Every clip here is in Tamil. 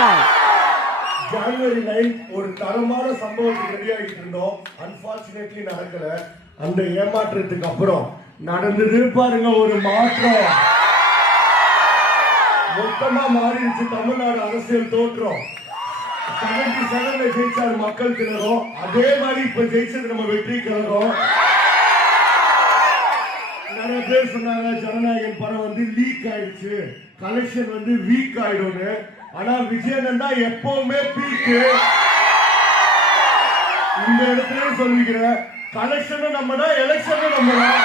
ஸ்டார். ஜனவரி 9 ஒரு தரமான சம்பவத்துக்கு ரெடி ஆகிட்டு இருந்தோம். அன்பார்ச்சுனேட்லி நடக்கல. அந்த ஏமாற்றத்துக்கு அப்புறம் நடந்தது பாருங்க ஒரு மாற்றம். மொத்தமா மாறிடுச்சு தமிழ்நாடு அரசியல் தோற்றம். 77 ஜெயிச்சாரு மக்கள் கழகம். அதே மாதிரி இப்ப ஜெயிச்சது நம்ம வெற்றி கழகம். நிறைய பேர் சொன்னாங்க ஜனநாயகன் படம் வந்து லீக் ஆயிடுச்சு, கலெக்ஷன் வந்து வீக் ஆயிடும்னு. ஆனா விஜயன் தான் எப்பவுமே பீக். இந்த இடத்துல சொல்லிக்கிறேன், கலெக்ஷனும் நம்ம தான், எலெக்ஷனும் நம்ம தான்.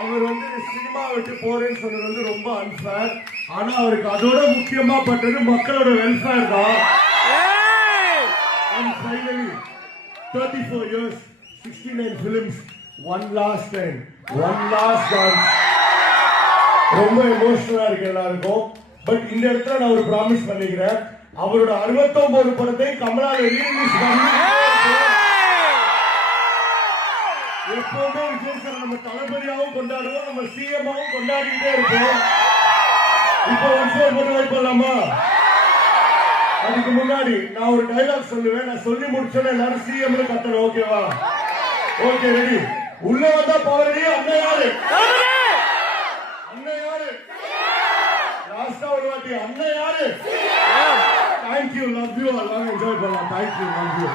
அவர் வந்து சினிமா விட்டு போறேன்னு சொன்னது வந்து ரொம்ப அன்ஃபேர். ஆனா அவருக்கு அதோட முக்கியமா பட்டது மக்களோட வெல்ஃபேர் தான். And finally 34 years 69 films, one last time, one last dance. ரொம்ப எமோஷனலா இருக்கு எல்லாருக்கும். பட் இந்த இடத்துல நான் ஒரு ப்ராமிஸ் பண்ணிக்கிறேன், அவரோட 69 படத்தை கமலால ரீரிலீஸ் பண்ணி எப்பவுமே விஜய் சார் நம்ம தளபதியாவும் கொண்டாடுவோம், நம்ம சிஎம்மாவும் கொண்டாடிட்டே இருப்போம். இப்போ ஒன்சோர் பண்ண வைப்பலாமா? அதுக்கு முன்னாடி நான் ஒரு டைலாக் சொல்லுவேன். நான் சொல்லி முடிச்சோன்னா எல்லாரும் சிஎம்ல கத்தணும். ஓகேவா? Okay, ready? உள்ள வந்தா பவரடி. அண்ணன் யாரு? அண்ணன் யாரு? லாஸ்டா ஒரு வாட்டி அண்ணன் யாரு? Thank you, love you. எல்லாம் என்ஜாய் பண்ணலாம். Thank you, love you.